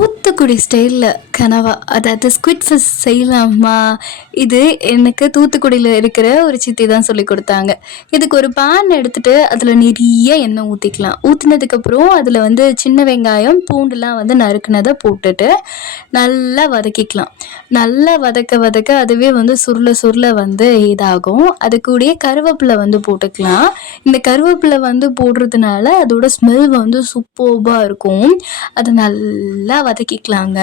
தூத்துக்குடி ஸ்டைலில் கனவா, அதாவது ஸ்குவிட் ஃபிஷ் செய்யலாமா? இது எனக்கு தூத்துக்குடியில் இருக்கிற ஒரு சித்தி தான் சொல்லி கொடுத்தாங்க. இதுக்கு ஒரு பேன் எடுத்துகிட்டு அதில் நிறைய எண்ணெய் ஊற்றிக்கலாம். ஊற்றினதுக்கப்புறம் அதில் வந்து சின்ன வெங்காயம் பூண்டுலாம் வந்து நறுக்குனதை போட்டுட்டு நல்லா வதக்கிக்கலாம். நல்லா வதக்க அதுவே வந்து சுருள சுருள வந்து இதாகும். அது கூடயே கருவேப்பிலை வந்து போட்டுக்கலாம். இந்த கருவேப்பிலை வந்து போடுறதுனால அதோட ஸ்மெல் வந்து சூப்பர்பாக இருக்கும். அதை நல்லா வதக்கிக்கலாங்க.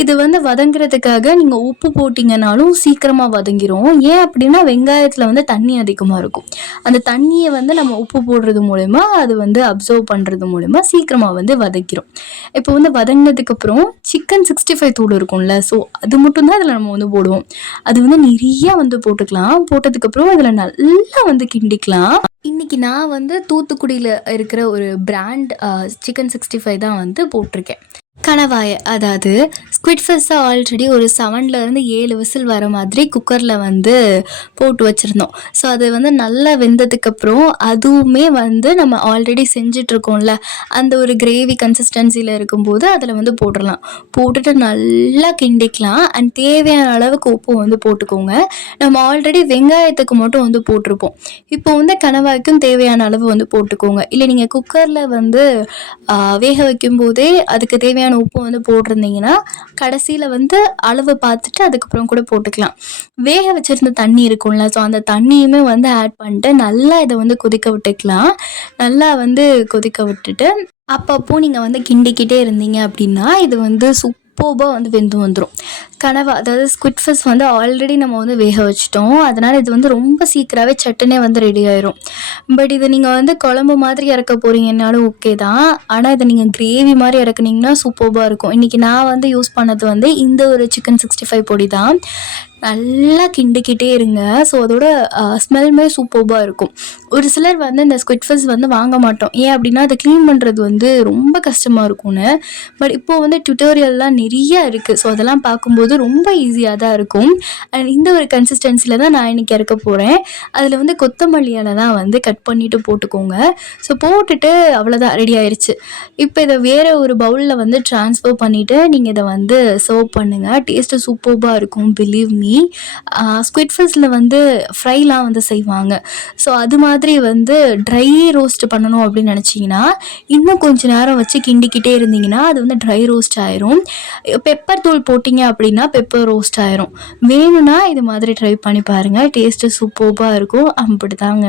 இது வந்து வதங்குறதுக்காக நீங்கள் உப்பு போட்டிங்கனாலும் சீக்கிரமாக வதங்கிரும். ஏன் அப்படின்னா வெங்காயத்தில் வந்து தண்ணி அதிகமாக இருக்கும். அந்த தண்ணியை வந்து நம்ம உப்பு போடுறது மூலிமா அது வந்து அப்சர்வ் பண்ணுறது மூலிமா சீக்கிரமாக வந்து வதக்கிரும். இப்போ வந்து வதங்கினதுக்கப்புறம் சிக்கன் 65 தூள் இருக்கும்ல, ஸோ அது மட்டும்தான் அதில் நம்ம வந்து போடுவோம். அது வந்து நிறைய வந்து போட்டுக்கலாம். போட்டதுக்கப்புறம் அதில் நல்லா வந்து கிண்டிக்கலாம். இன்றைக்கி நான் வந்து தூத்துக்குடியில் இருக்கிற ஒரு பிராண்ட் சிக்கன் 65 தான் வந்து போட்டிருக்கேன். கணவாயை, அதாவது ஸ்குவிட் ஃபிஷ்ஷை ஆல்ரெடி ஒரு 7 விசில் வர மாதிரி குக்கரில் வந்து போட்டு வச்சுருந்தோம். ஸோ அது வந்து நல்லா வெந்ததுக்கப்புறம் அதுவுமே வந்து நம்ம ஆல்ரெடி செஞ்சிட்ருக்கோம்ல அந்த ஒரு கிரேவி கன்சிஸ்டன்சியில் இருக்கும்போது அதில் வந்து போட்டுடலாம். போட்டுட்டு நல்லா கிண்டிக்கலாம். அண்ட் தேவையான அளவுக்கு உப்பு வந்து போட்டுக்கோங்க. நம்ம ஆல்ரெடி வெங்காயத்துக்கு மட்டும் வந்து போட்டிருப்போம். இப்போ வந்து கணவாய்க்கும் தேவையான அளவு வந்து போட்டுக்கோங்க. இல்லை நீங்கள் குக்கரில் வந்து வேக வைக்கும்போதே அதுக்கு தேவையான உப்பு வந்து போட்டிருந்தீங்கன்னா கடைசியில் வந்து அளவு பார்த்துட்டு அதுக்கப்புறம் கூட போட்டுக்கலாம். வேக வச்சுருந்த தண்ணி இருக்கும்ல, ஸோ அந்த தண்ணியுமே வந்து ஆட் பண்ணிட்டு நல்லா இதை வந்து கொதிக்க விட்டுக்கலாம். நல்லா வந்து கொதிக்க விட்டுட்டு அப்பப்போ நீங்கள் வந்து கிண்டிக்கிட்டே இருந்தீங்க அப்படின்னா இது வந்து சூப்பராக வந்து வெந்து வந்துடும். கனவா, அதாவது ஸ்குவிட் ஃபிஷ் வந்து ஆல்ரெடி நம்ம வந்து வேக வச்சிட்டோம். அதனால் இது வந்து ரொம்ப சீக்கிரமாகவே சட்டுனே வந்து ரெடி ஆயிரும். பட் இதை நீங்கள் வந்து குழம்பு மாதிரி இறக்க போகிறீங்கன்னாலும் ஓகே தான். ஆனால் இதை நீங்கள் கிரேவி மாதிரி இறக்குனீங்கன்னா சூப்பராக இருக்கும். இன்றைக்கி நான் வந்து யூஸ் பண்ணது வந்து இந்த ஒரு சிக்கன் 65 பொடி தான். நல்லா கிண்டிக்கிட்டே இருங்க. ஸோ அதோட ஸ்மெல்லுமே சூப்பராக இருக்கும். ஒரு சிலர் வந்து இந்த ஸ்குவிட் ஃபிஷ் வந்து வாங்க மாட்டோம். ஏன் அப்படின்னா அதை க்ளீன் பண்ணுறது வந்து ரொம்ப கஷ்டமாக இருக்கும்னு. பட் இப்போது வந்து டுட்டோரியல்லாம் நிறைய இருக்குது. ஸோ அதெல்லாம் பார்க்கும்போது ரொம்ப ஈஸியாக தான் இருக்கும். அண்ட் இந்த ஒரு கன்சிஸ்டன்சியில் தான் நான் இன்றைக்கி இறக்க போகிறேன். அதில் வந்து கொத்தமல்லி இலைலாம் வந்து கட் பண்ணிவிட்டு போட்டுக்கோங்க. ஸோ போட்டுட்டு அவ்வளோதான், ரெடி ஆயிடுச்சு. இப்போ இதை வேறு ஒரு பவுலில் வந்து ட்ரான்ஸ்ஃபர் பண்ணிவிட்டு நீங்கள் இதை வந்து சர்வ் பண்ணுங்கள். டேஸ்ட்டு சூப்பராக இருக்கும், பிலீவ் மீ. ஸ்குவிட் ஃபிஷ்ல வந்து ஃப்ரைலாம் வந்து செய்வாங்க. ஸோ அது மாதிரி வந்து ட்ரை ரோஸ்ட் பண்ணணும் அப்படின்னு நினச்சிங்கன்னா இன்னும் கொஞ்சம் நேரம் வச்சு கிண்டிக்கிட்டே இருந்தீங்கன்னா அது வந்து ட்ரை ரோஸ்ட் ஆயிரும். பெப்பர் தூள் போட்டிங்க அப்படின்னா பெப்பர் ரோஸ்ட் ஆயிரும். வேணும்னா இது மாதிரி ட்ரை பண்ணி பாருங்கள். டேஸ்ட்டு சூப்பராக இருக்கும். அப்படி தாங்க.